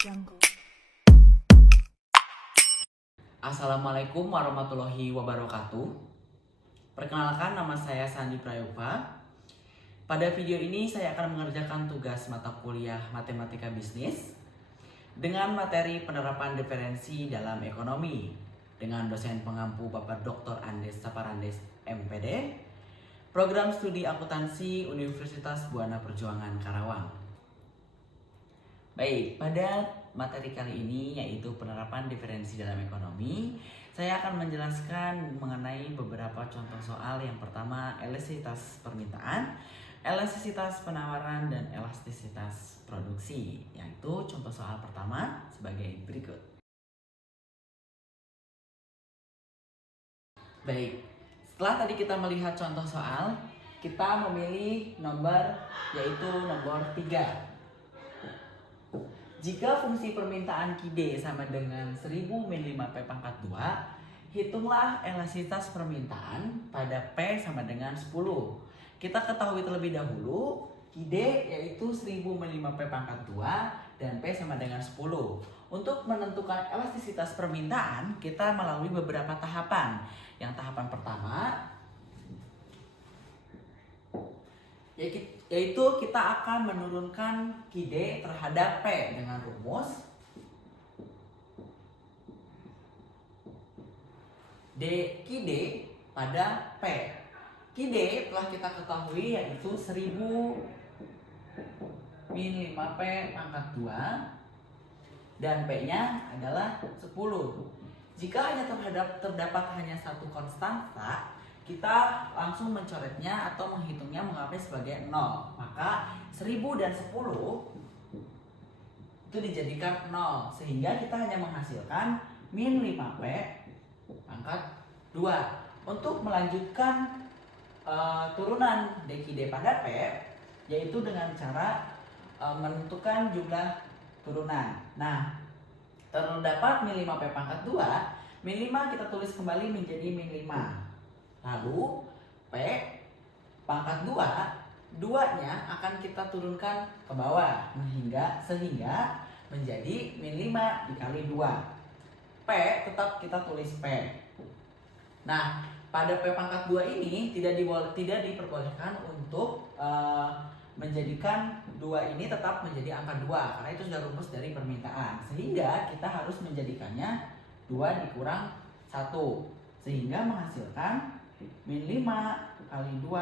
Jungle. Assalamualaikum warahmatullahi wabarakatuh. Perkenalkan, nama saya Sandi Prayoga. Pada video ini saya akan mengerjakan tugas mata kuliah Matematika Bisnis dengan materi penerapan diferensi dalam ekonomi dengan dosen pengampu Bapak Dr. Andes Saparandes MPD, Program Studi Akuntansi Universitas Buana Perjuangan Karawang. Baik, pada materi kali ini yaitu penerapan diferensi dalam ekonomi, saya akan menjelaskan mengenai beberapa contoh soal. Yang pertama, elastisitas permintaan, elastisitas penawaran, dan elastisitas produksi. Yaitu contoh soal pertama sebagai berikut. Baik, setelah tadi kita melihat contoh soal, kita memilih nomor yaitu nomor 3. Jika fungsi permintaan Q/D sama dengan 1000 min 5P pangkat 2, hitunglah elastisitas permintaan pada P sama dengan 10. Kita ketahui terlebih dahulu, Q/D yaitu 1000 min 5P pangkat 2 dan P sama dengan 10. Untuk menentukan elastisitas permintaan, kita melalui beberapa tahapan. Yang tahapan pertama, yaitu kita akan menurunkan Q/D terhadap P dengan rumus Q/D pada P. Q/D telah kita ketahui yaitu 1000 min 5P pangkat 2 dan P-nya adalah 10. Jika hanya terdapat hanya satu konstanta, kita langsung mencoretnya atau menghitungnya menganggapnya sebagai 0. Maka 1000 dan 10 itu dijadikan 0, sehingga kita hanya menghasilkan min 5P pangkat 2. Untuk melanjutkan turunan Q/D pada P, yaitu dengan cara menentukan jumlah turunan. Nah, terdapat min 5P pangkat 2, min 5 kita tulis kembali menjadi min 5. Lalu P pangkat 2, 2-nya akan kita turunkan ke bawah sehingga menjadi min 5 dikali 2. P tetap kita tulis P. Nah, pada P pangkat 2 ini tidak diperbolehkan untuk menjadikan 2 ini tetap menjadi angka 2 karena itu sudah rumus dari permintaan. Sehingga kita harus menjadikannya 2 dikurang 1 sehingga menghasilkan min 5 kali 2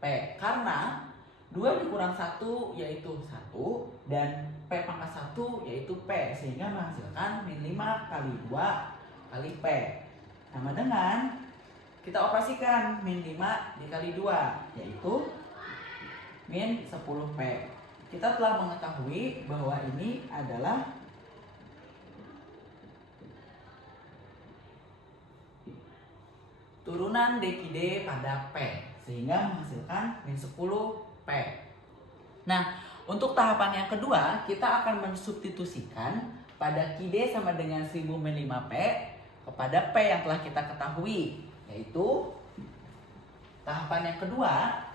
P. Karena 2 dikurang 1 yaitu 1 dan P pangkat 1 yaitu P, sehingga menghasilkan min 5 kali 2 kali P. Sama dengan kita operasikan min 5 dikali 2 yaitu min 10P. Kita telah mengetahui bahwa ini adalah turunan Q/D pada P, sehingga menghasilkan min 10P. Nah, untuk tahapan yang kedua, kita akan mensubstitusikan pada Q/D sama dengan 1000 min 5P kepada P yang telah kita ketahui, yaitu tahapan yang kedua,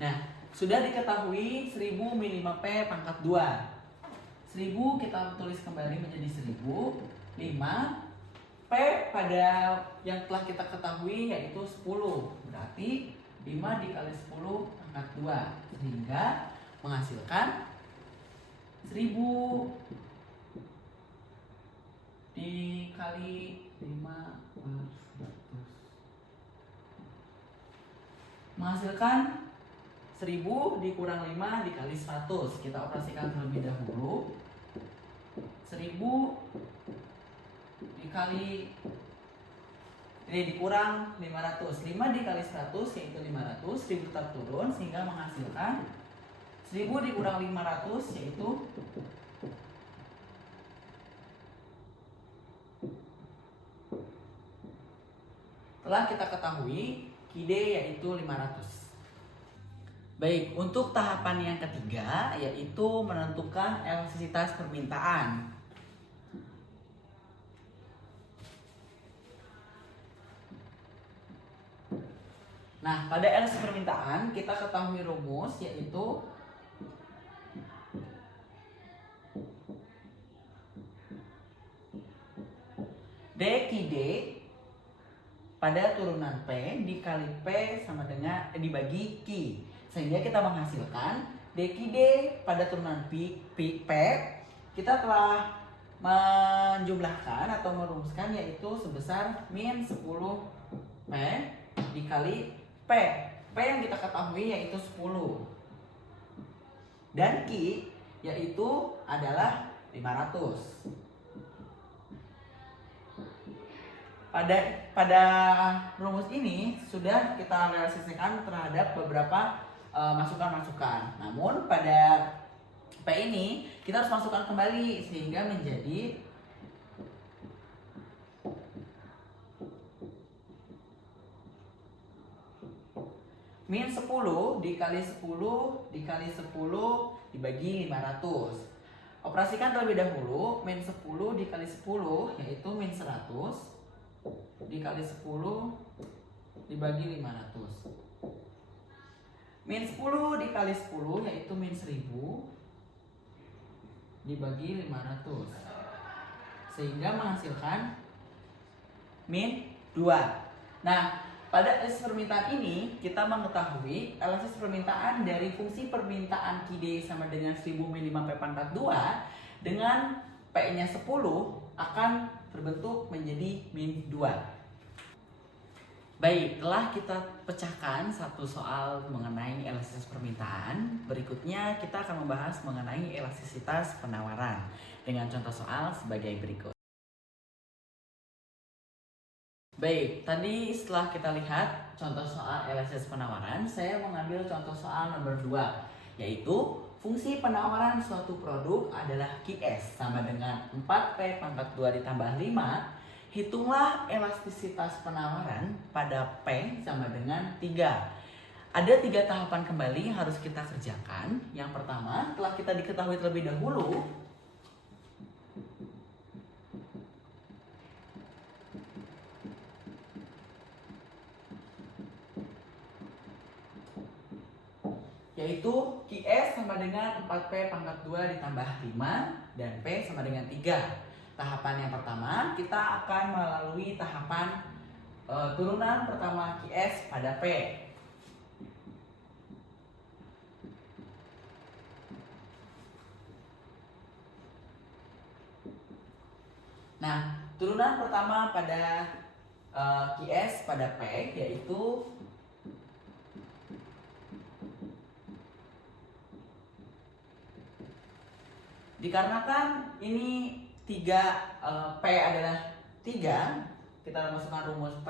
nah, sudah diketahui 1000 min 5P pangkat 2. 1000 kita tulis kembali menjadi 1000. 5 P pada yang telah kita ketahui yaitu 10. Berarti 5 dikali 10 pangkat 2 sehingga menghasilkan 1000 dikali 5 per 100 menghasilkan 1000 dikurang 5 dikali 100. Kita operasikan terlebih dahulu. 1000 dikurang 500. 5 dikali 100 yaitu 500. 1000 tetap turun sehingga menghasilkan 1000 dikurang 500 yaitu 500. Telah kita ketahui Q/D yaitu 500. Baik, untuk tahapan yang ketiga yaitu menentukan elastisitas permintaan. Nah, pada LHS permintaan kita ketahui rumus yaitu D/D pada turunan P dikali P sama dengan dibagi Q. Sehingga kita menghasilkan D/D pada turunan P, kita telah menjumlahkan atau merumuskan yaitu sebesar min 10 P dikali P. P yang kita ketahui yaitu 10. Dan Q yaitu adalah 500. Pada rumus ini sudah kita realisasikan terhadap beberapa masukan-masukan. Namun pada P ini kita harus masukkan kembali sehingga menjadi min 10 dikali 10 dikali 10 dibagi 500. Operasikan terlebih dahulu, min 10 dikali 10 yaitu min 100 dikali 10 dibagi 500. Min 10 dikali 10 yaitu min 1000 dibagi 500. Sehingga menghasilkan min 2. Nah, pada LHS permintaan ini kita mengetahui LHS permintaan dari fungsi permintaan QD sama dengan 1000 min 5P pangkat 2 dengan P-nya 10 akan berbentuk menjadi min 2. Baik, telah kita pecahkan satu soal mengenai elastisitas permintaan. Berikutnya kita akan membahas mengenai elastisitas penawaran dengan contoh soal sebagai berikut. Baik, tadi setelah kita lihat contoh soal elastisitas penawaran, saya mengambil contoh soal nomor 2, yaitu fungsi penawaran suatu produk adalah QS sama dengan 4P pangkat 2 ditambah 5. Hitunglah elastisitas penawaran pada P sama dengan 3. Ada 3 tahapan kembali yang harus kita kerjakan. Yang pertama, telah kita diketahui terlebih dahulu yaitu QS sama dengan 4P pangkat 2 ditambah 5 dan P sama dengan 3. Tahapan yang pertama, kita akan melalui tahapan turunan pertama QS pada P. Nah, turunan pertama pada QS pada P yaitu dikarenakan ini 3 P adalah 3, kita masukkan rumus P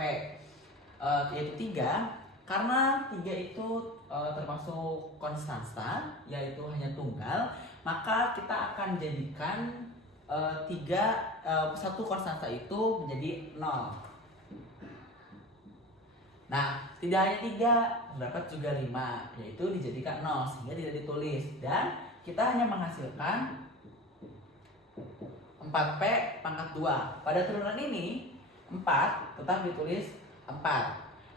yaitu 3. Karena 3 itu termasuk konstanta, yaitu hanya tunggal, maka kita akan jadikan satu konstanta itu menjadi 0. Nah, tidak hanya 3, terdapat juga 5, yaitu dijadikan 0 sehingga tidak ditulis. Dan kita hanya menghasilkan 4P pangkat 2. Pada turunan ini 4 tetap ditulis 4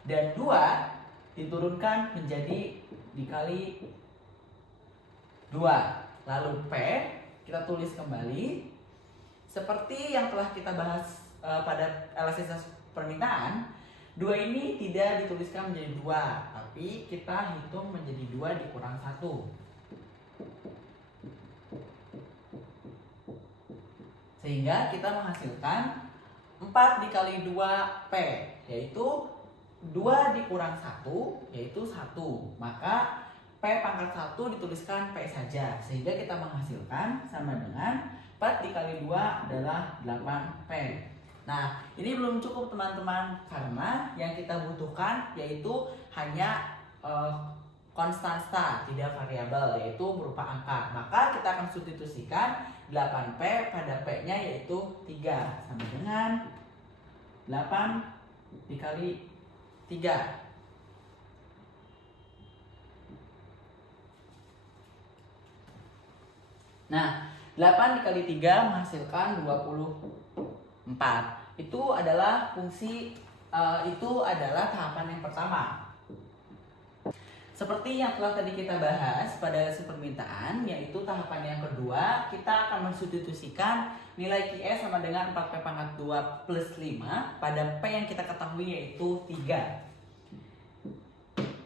dan 2 diturunkan menjadi dikali 2. Lalu P kita tulis kembali seperti yang telah kita bahas pada elastisitas permintaan. 2 ini tidak dituliskan menjadi 2, tapi kita hitung menjadi 2 dikurang 1. Sehingga kita menghasilkan 4 dikali 2P, yaitu 2 dikurang 1, yaitu 1. Maka P pangkat 1 dituliskan P saja. Sehingga kita menghasilkan sama dengan 4 dikali 2 adalah 8P. Nah, ini belum cukup teman-teman, karena yang kita butuhkan yaitu hanya konstanta, tidak variabel, yaitu berupa angka. Maka kita akan substitusikan 8P pada P-nya yaitu 3 sama dengan 8 dikali 3. Nah, 8 dikali 3 menghasilkan 24. Itu adalah fungsi itu adalah tahapan yang pertama. Seperti yang telah tadi kita bahas pada lesson permintaan, yaitu tahapan yang kedua, kita akan mensubstitusikan nilai QS sama dengan 4P pangkat 2 plus 5 pada P yang kita ketahui yaitu 3.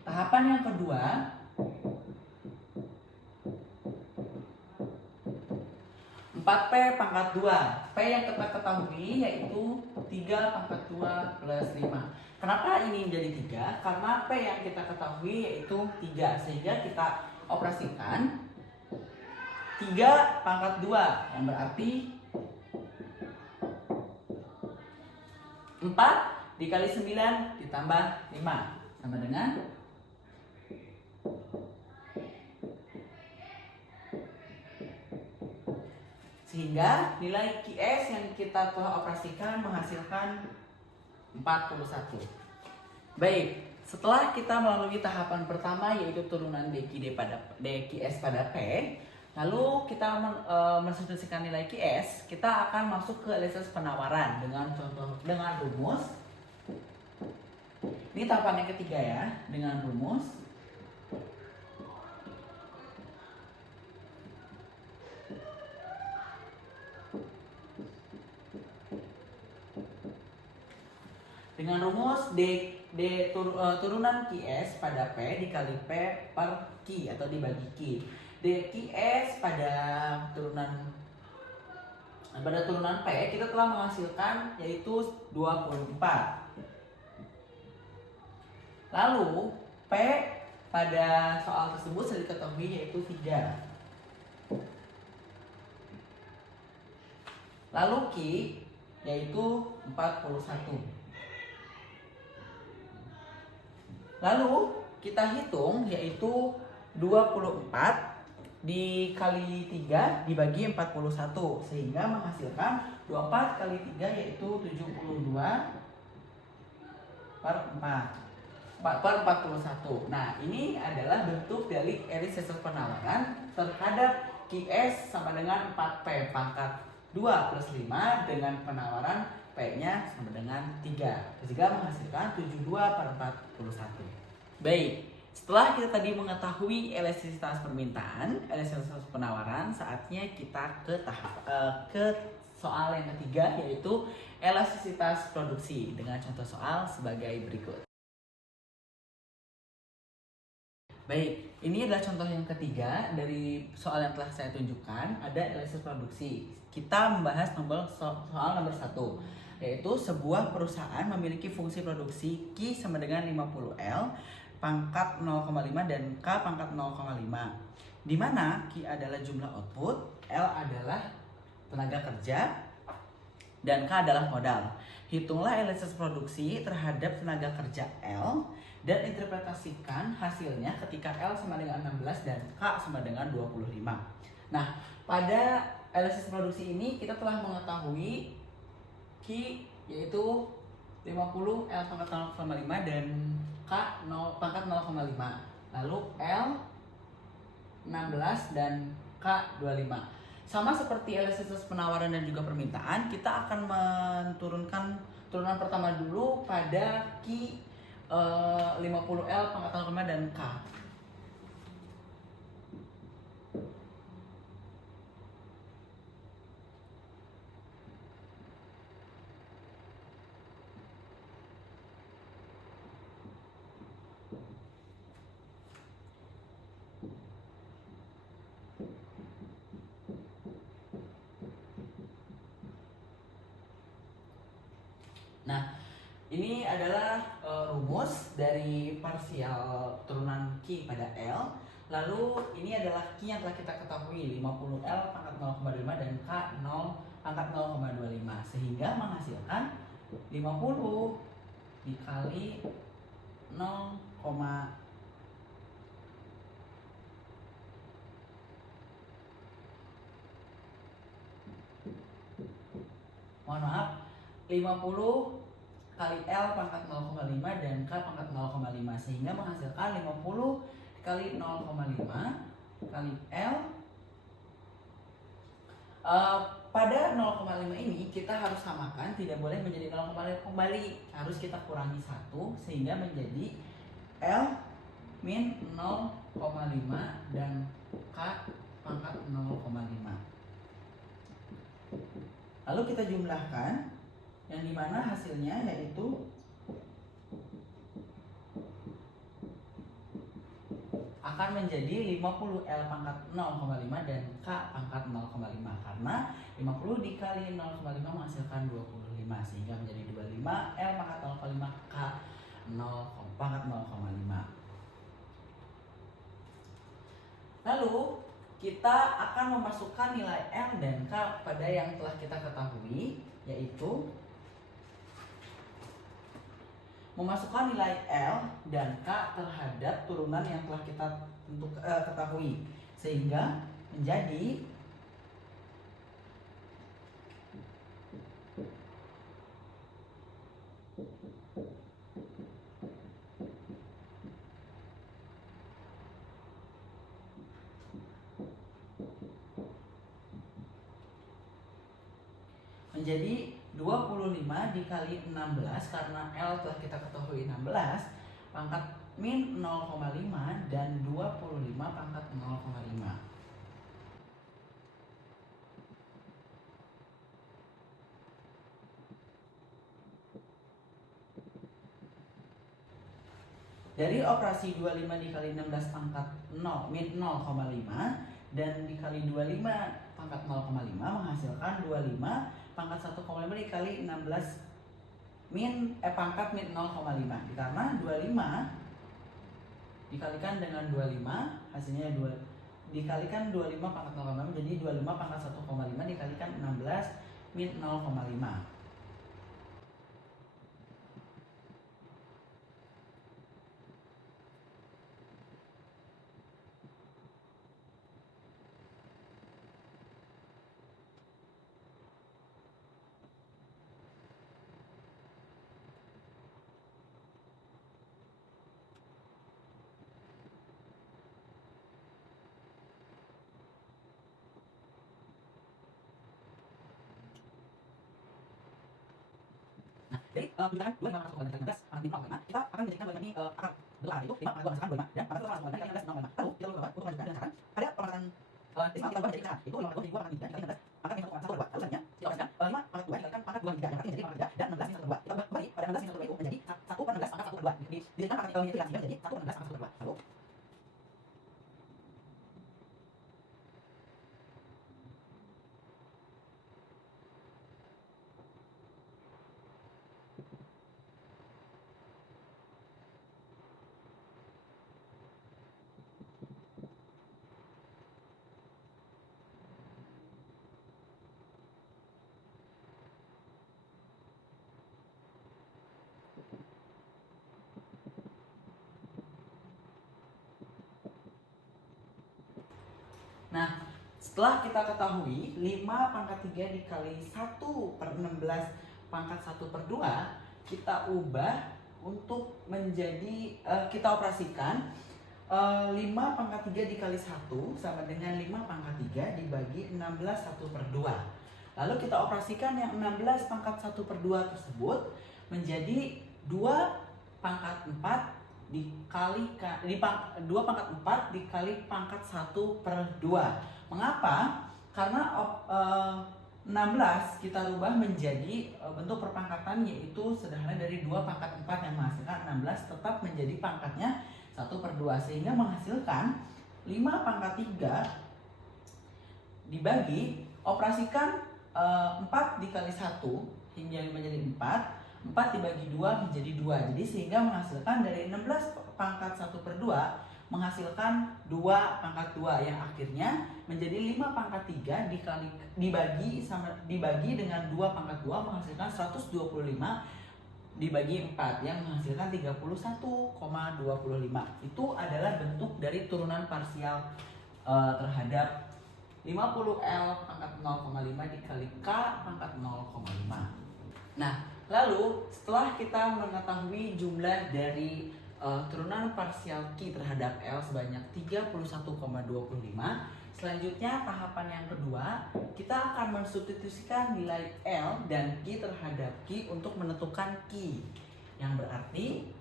Tahapan yang kedua, 4P pangkat 2. P yang kita ketahui yaitu 3 pangkat 2 plus 5. Kenapa ini menjadi 3? Karena P yang kita ketahui yaitu 3. Sehingga kita operasikan 3 pangkat 2. Yang berarti 4 dikali 9 ditambah 5. Sama dengan sehingga nilai QS yang kita telah operasikan menghasilkan 41. Baik, setelah kita melalui tahapan pertama yaitu turunan DQS pada P, lalu kita mensubstitusikan nilai QS, kita akan masuk ke analisis penawaran dengan rumus. Ini tahapan yang ketiga ya, dengan rumus turunan QS pada P dikali P per Q atau dibagi Q. DQS pada turunan P kita telah menghasilkan yaitu 24. Lalu P pada soal tersebut sudah diketahui yaitu 3. Lalu Q yaitu 41. Lalu kita hitung yaitu 24 dikali 3 dibagi 41 sehingga menghasilkan 24 kali 3 yaitu 72 per 41. Nah, ini adalah bentuk dari analisis penawaran terhadap QS sama dengan 4P pangkat 2 plus 5 dengan penawaran P-nya sama dengan 3 sehingga menghasilkan 72 per 41. Baik, setelah kita tadi mengetahui elastisitas permintaan, elastisitas penawaran, saatnya kita ke soal yang ketiga yaitu elastisitas produksi dengan contoh soal sebagai berikut. Baik, ini adalah contoh yang ketiga dari soal yang telah saya tunjukkan, ada elastisitas produksi. Kita membahas soal nomor 1, yaitu sebuah perusahaan memiliki fungsi produksi Q sama dengan 50L pangkat 0,5 dan K pangkat 0,5, di mana Q adalah jumlah output, L adalah tenaga kerja, dan K adalah modal. Hitunglah elastisitas produksi terhadap tenaga kerja L dan interpretasikan hasilnya ketika L sama dengan 16 dan K sama dengan 25. Nah, pada elastisitas produksi ini kita telah mengetahui Q yaitu 50 L pangkat 0,5 dan K pangkat 0,5. Lalu L 16 dan K 25. Sama seperti elastisitas penawaran dan juga permintaan, kita akan menurunkan turunan pertama dulu pada Q 50L pangkat 0,5 dan K. Nah, ini adalah rumus dari parsial turunan Q pada L. Lalu ini adalah Q yang telah kita ketahui 50L pangkat 0,5 dan K 0 pangkat 0,25 sehingga menghasilkan 50 dikali 0, mohon maaf 50 kali L pangkat 0,5 dan K pangkat 0,5 sehingga menghasilkan 50 kali 0,5 kali L. Pada 0,5 ini kita harus samakan, tidak boleh menjadi 0,5 kembali, harus kita kurangi 1 sehingga menjadi L min 0,5 dan K pangkat 0,5. Lalu kita jumlahkan, yang dimana hasilnya yaitu akan menjadi 50L pangkat 0,5 dan K pangkat 0,5, karena 50 dikali 0,5 menghasilkan 25, sehingga menjadi 25L pangkat 0,5 K 0 pangkat 0,5. Lalu kita akan memasukkan nilai L dan K pada yang telah kita ketahui, yaitu memasukkan nilai L dan K terhadap turunan yang telah kita ketahui, sehingga menjadi menjadi 25 dikali 16, karena L telah kita ketahui 16, pangkat min 0,5 dan 25 pangkat 0,5. Dari operasi 25 dikali 16 pangkat 0 min 0,5 dan dikali 25 pangkat 0,5 menghasilkan 25 pangkat 1,5 dikali 16 pangkat min 0,5. Karena 25 dikalikan dengan 25 hasilnya 2 dikalikan 25 pangkat 0,5 jadi 25 pangkat 1,5 dikalikan 16 min 0,5. Jadi jumlahan 25 pangkat 1,5 dikali 16 pangkat min 0,5, kita akan menjadikan 25 ini akar bentuk akar, itu 5 pangkat 2 menghasilkan 25 dan pangkat 1 pangkat 1,5 dikali 16 0,5. Lalu kita ubah untuk melanjutkan dengan cara ada pemangkatan desimal kita ubah menjadi bilangan, itu 5 pangkat 2 jadi 2 pangkat min 3 dikali 16 pangkat min 1,1 2. Lalu selanjutnya kita operasikan 5 pangkat 2 dikalikan pangkat 2 min 3 yang artinya menjadi pangkat 3 dan 16 min 1 2. Kita ubah kembali pada 16 min 1 2 itu menjadi 1 per 16 pangkat 1 per 2. Dijadikan pangkat min 3 sehingga menjadi 1 per 16 pangkat 1 per 2. Lalu nah, setelah kita ketahui 5 pangkat 3 dikali 1 per 16 pangkat 1 per 2, kita ubah untuk menjadi, kita operasikan 5 pangkat 3 dikali 1 sama dengan 5 pangkat 3 dibagi 16 1 per 2. Lalu kita operasikan yang 16 pangkat 1 per 2 tersebut menjadi 2 pangkat 4 dikali 2 pangkat 4 dikali pangkat 1 per 2. Mengapa? Karena 16 kita rubah menjadi bentuk perpangkatan, yaitu sederhana dari 2 pangkat 4 yang menghasilkan 16 tetap menjadi pangkatnya 1 per 2, sehingga menghasilkan 5 pangkat 3 dibagi, operasikan 4 dikali 1 hingga menjadi 4 dibagi 2 menjadi 2. Jadi sehingga menghasilkan dari 16 pangkat 1 per 2 menghasilkan 2 pangkat 2 yang akhirnya menjadi 5 pangkat 3 dibagi dengan 2 pangkat 2 menghasilkan 125 dibagi 4 yang menghasilkan 31,25. Itu adalah bentuk dari turunan parsial terhadap 50L pangkat 0,5 dikali K pangkat 0,5. Nah, lalu setelah kita mengetahui jumlah dari turunan parsial Q terhadap L sebanyak 31,25, selanjutnya tahapan yang kedua, kita akan mensubstitusikan nilai L dan Q terhadap Q untuk menentukan Q, yang berarti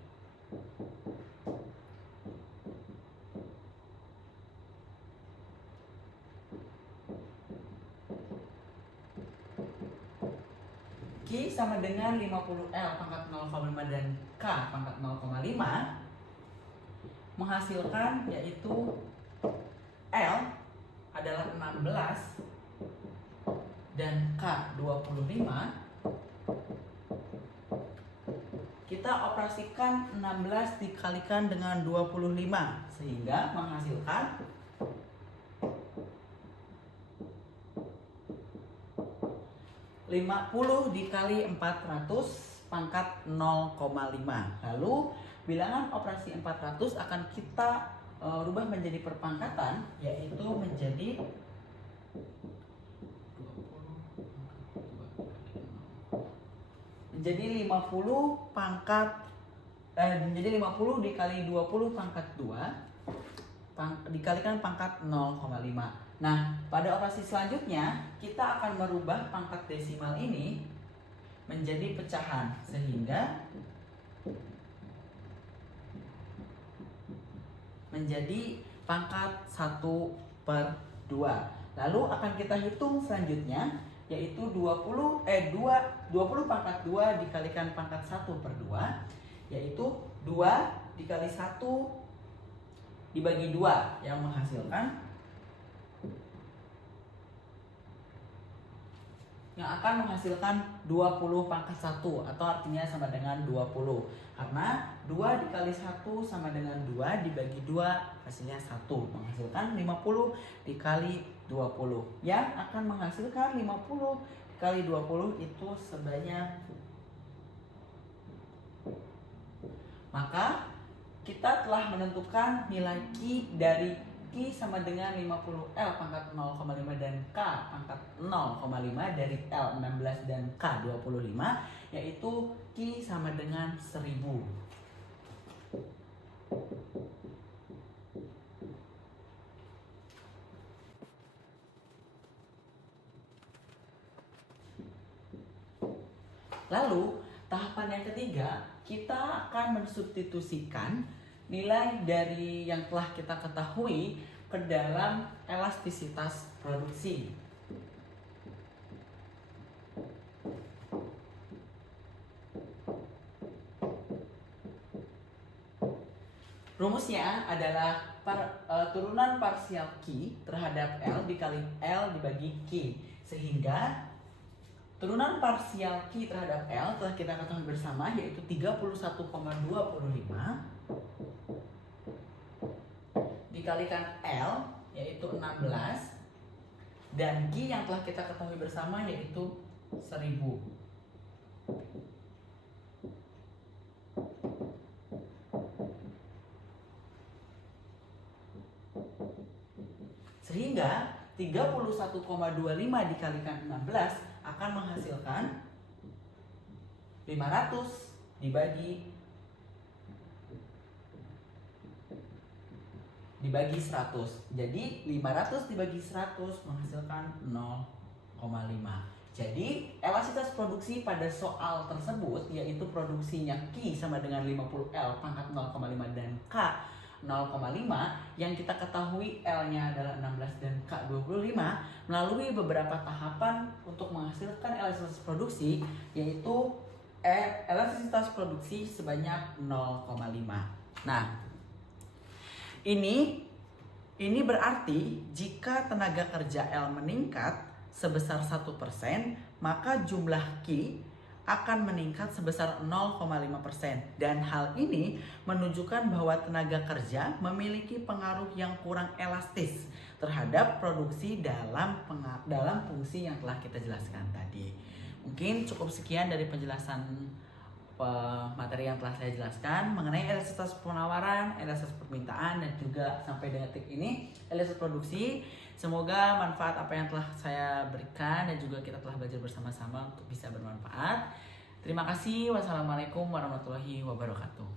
sama dengan 50L pangkat 0,5 dan K pangkat 0,5 menghasilkan yaitu L adalah 16 dan K 25. Kita operasikan 16 dikalikan dengan 25 sehingga menghasilkan 50 dikali 400 pangkat 0,5. Lalu bilangan operasi 400 akan kita rubah menjadi perpangkatan, yaitu menjadi 50 dikali 20 pangkat 2 dikalikan pangkat 0,5. Nah, pada operasi selanjutnya kita akan merubah pangkat desimal ini menjadi pecahan sehingga menjadi pangkat 1/2. Lalu akan kita hitung selanjutnya yaitu 20 pangkat 2 dikalikan pangkat 1/2 yaitu 2 dikali 1 dibagi 2 yang menghasilkan akan menghasilkan 20 pangkat 1 atau artinya sama dengan 20 karena 2 dikali 1 sama dengan 2 dibagi 2 hasilnya 1 menghasilkan 50 dikali 20 yang akan menghasilkan 50 dikali 20 itu sebanyak, maka kita telah menentukan nilai Q dari Q sama dengan 50L pangkat 0,5 dan K pangkat 0,5 dari L 16 dan K 25 yaitu Q sama dengan 1000. Lalu tahapan yang ketiga kita akan mensubstitusikan nilai dari yang telah kita ketahui ke dalam elastisitas produksi. Rumusnya adalah turunan parsial Q terhadap L dikali L dibagi Q sehingga turunan parsial Q terhadap L telah kita ketahui bersama yaitu 31,25 dikalikan L yaitu 16 dan Q yang telah kita ketahui bersama yaitu 1000. Sehingga 31,25 dikalikan 16 akan menghasilkan 500 dibagi 100. Jadi 500 dibagi 100 menghasilkan 0,5. Jadi elastisitas produksi pada soal tersebut yaitu produksinya Q sama dengan 50L pangkat 0,5 dan K 0,5 yang kita ketahui L-nya adalah 16 dan K 25 melalui beberapa tahapan untuk menghasilkan elastisitas produksi yaitu elastisitas produksi sebanyak 0,5. Nah, ini berarti jika tenaga kerja L meningkat sebesar 1%, maka jumlah Q akan meningkat sebesar 0,5% dan hal ini menunjukkan bahwa tenaga kerja memiliki pengaruh yang kurang elastis terhadap produksi dalam fungsi yang telah kita jelaskan tadi. Mungkin cukup sekian dari penjelasan materi yang telah saya jelaskan mengenai elastisitas penawaran, elastisitas permintaan dan juga sampai dengan detik ini elastisitas produksi. Semoga manfaat apa yang telah saya berikan dan juga kita telah belajar bersama-sama untuk bisa bermanfaat. Terima kasih. Wassalamualaikum warahmatullahi wabarakatuh.